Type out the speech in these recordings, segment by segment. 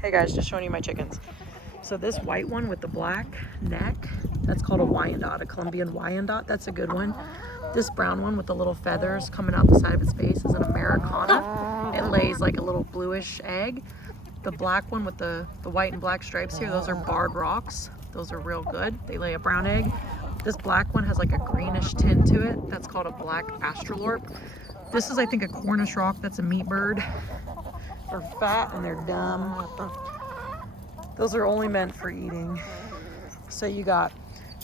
Hey guys, just showing you my chickens. So this white one with the black neck, that's called a Wyandotte, a Colombian Wyandotte. That's a good one. This brown one with the little feathers coming out the side of its face is an Americana. It lays like a little bluish egg. The black one with the white and black stripes here, those are Barred Rocks. Those are real good. They lay a brown egg. This black one has like a greenish tint to it. That's called a black Astralorp. This is, I think, a Cornish rock. That's a meat bird. They're fat and they're dumb. Those are only meant for eating. So you got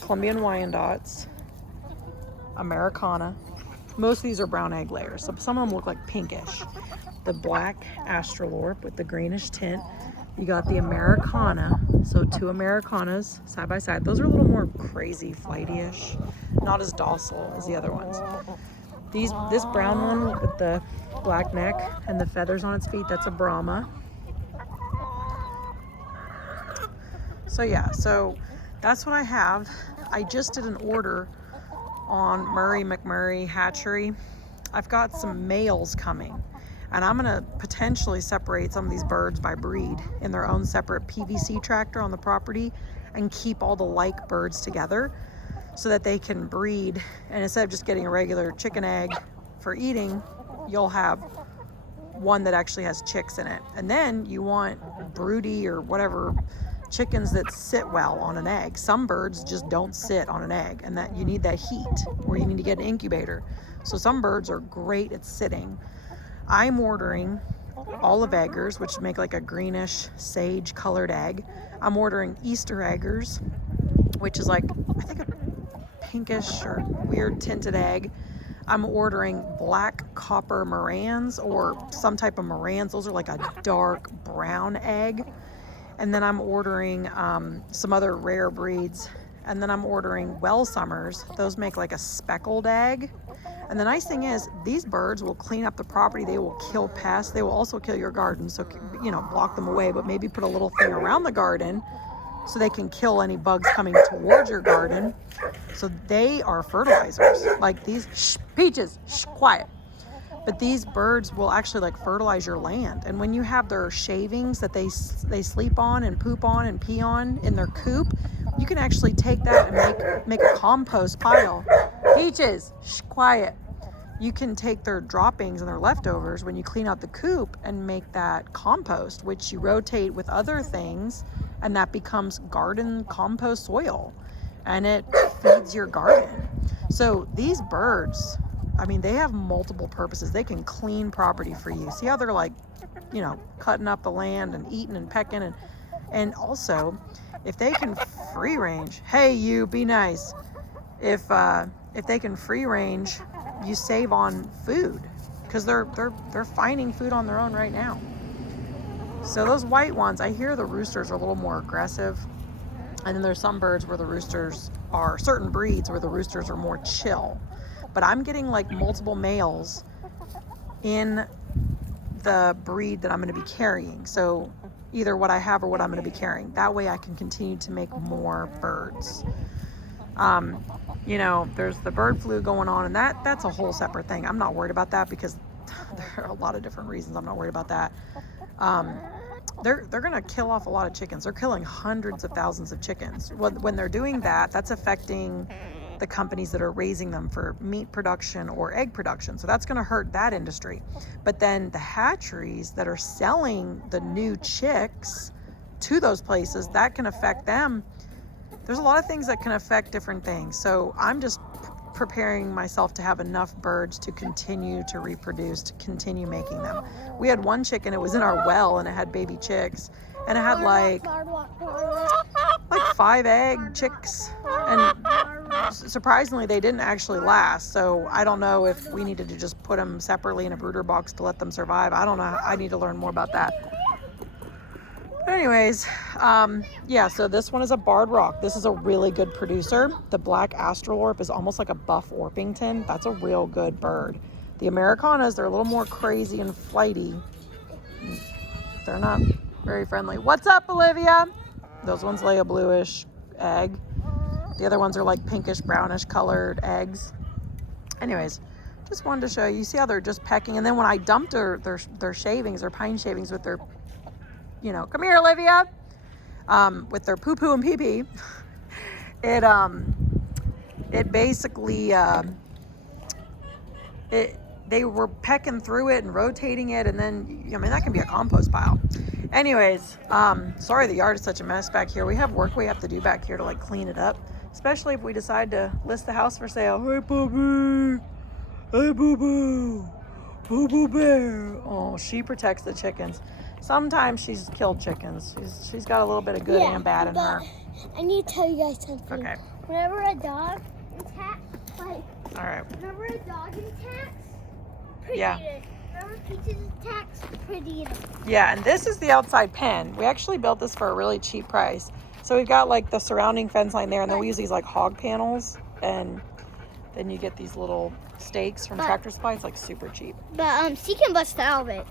Colombian Wyandottes, Americana. Most of these are brown egg layers. So some of them look like pinkish. The black Astralorp with the greenish tint. You got the Americana. So two Americanas side by side. Those are a little more crazy, flighty-ish. Not as docile as the other ones. This brown one with the black neck and the feathers on its feet, that's a Brahma. So yeah, so that's what I have. I just did an order on Murray McMurray Hatchery. I've got some males coming, and I'm gonna potentially separate some of these birds by breed in their own separate PVC tractor on the property and keep all the like birds together so that they can breed. And instead of just getting a regular chicken egg for eating, you'll have one that actually has chicks in it. And then you want broody or whatever chickens that sit well on an egg. Some birds just don't sit on an egg, and that you need that heat, or you need to get an incubator. So some birds are great at sitting. I'm ordering olive eggers, which make like a greenish sage colored egg. I'm ordering Easter eggers, which is like, I think, a pinkish or weird tinted egg. I'm ordering black copper Morans or some type of Morans. Those are like a dark brown egg. And then I'm ordering some other rare breeds. And then I'm ordering Welsumers. Those make like a speckled egg. And the nice thing is, these birds will clean up the property. They will kill pests. They will also kill your garden. So, you know, block them away, but maybe put a little thing around the garden so they can kill any bugs coming towards your garden. So they are fertilizers. Like these, shh, Peaches, shh, quiet. But these birds will actually like fertilize your land. And when you have their shavings that they sleep on and poop on and pee on in their coop, you can actually take that and make a compost pile. Peaches, shh, quiet. You can take their droppings and their leftovers when you clean out the coop and make that compost, which you rotate with other things, and that becomes garden compost soil, and it feeds your garden. So these birds, I mean, they have multiple purposes. They can clean property for you. See how they're like, you know, cutting up the land and eating and pecking, and also if they can free range, hey, you be nice. If they can free range, you save on food because they're finding food on their own right now. So those white ones, I hear the roosters are a little more aggressive. And then there's some birds where the roosters are, certain breeds where the roosters are more chill. But I'm getting like multiple males in the breed that I'm going to be carrying. So either what I have or what I'm going to be carrying. That way I can continue to make more birds. You know, there's the bird flu going on, and that's a whole separate thing. I'm not worried about that because there are a lot of different reasons I'm not worried about that. They're going to kill off a lot of chickens. They're killing hundreds of thousands of chickens. When they're doing that, that's affecting the companies that are raising them for meat production or egg production. So that's going to hurt that industry. But then the hatcheries that are selling the new chicks to those places, that can affect them. There's a lot of things that can affect different things. So I'm just preparing myself to have enough birds to continue to reproduce, to continue making them. We had one chicken, it was in our well, and it had baby chicks, and it had like 5 egg chicks, and surprisingly they didn't actually last. So I don't know if we needed to just put them separately in a brooder box to let them survive. I don't know. I need to learn more about that. But anyways, yeah, so this one is a Barred Rock. This is a really good producer. The black Astralorp is almost like a buff Orpington. That's a real good bird. The Americanas, they're a little more crazy and flighty. They're not very friendly. What's up, Olivia? Those ones lay a bluish egg. The other ones are like pinkish, brownish colored eggs. Anyways, just wanted to show you. You see how they're just pecking? And then when I dumped their shavings, their pine shavings with their you know, come here, Olivia, with their poo-poo and pee-pee. It basically, they were pecking through it and rotating it, and then, I mean, that can be a compost pile. Anyways, sorry the yard is such a mess back here. We have work we have to do back here to like clean it up, especially if we decide to list the house for sale. Hey, Boo-Boo. Hey, Boo-Boo. Boo-Boo bear. Oh, she protects the chickens. Sometimes she's killed chickens. She's got a little bit of good and bad in her. I need to tell you guys something. Okay. Whenever a dog attacks, like, all right. Whenever a dog attacks, pretty yeah. Whenever Peaches attacks, pretty. Yeah, and this is the outside pen. We actually built this for a really cheap price. So we've got like the surrounding fence line there, and then we use these like hog panels, and then you get these little stakes from Tractor Supply. It's like super cheap. But she can bust out of it.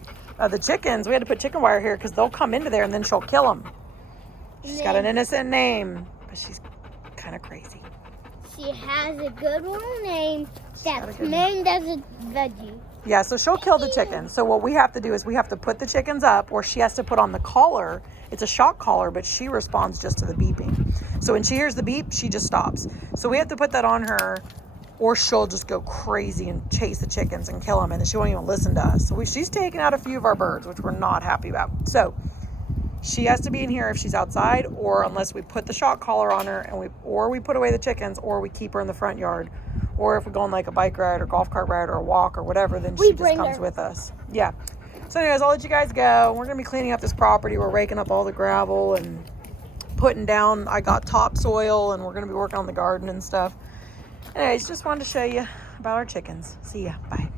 The chickens, we had to put chicken wire here because they'll come into there and then she'll kill them. She's got an innocent name, but she's kind of crazy. She has a good little name that's named as a veggie. Yeah, so she'll kill the chickens. So what we have to do is we have to put the chickens up, or she has to put on the collar. It's a shock collar, but she responds just to the beeping. So when she hears the beep, she just stops. So we have to put that on her, or she'll just go crazy and chase the chickens and kill them, and then she won't even listen to us. So she's taken out a few of our birds, which we're not happy about. So she has to be in here if she's outside, or unless we put the shock collar on her, and we put away the chickens, or we keep her in the front yard, or if we go on like a bike ride or golf cart ride or a walk or whatever, then she just comes with us. Yeah. So anyways, I'll let you guys go. We're gonna be cleaning up this property. We're raking up all the gravel and putting down. I got topsoil, and we're gonna be working on the garden and stuff. Anyways, just wanted to show you about our chickens. See ya. Bye.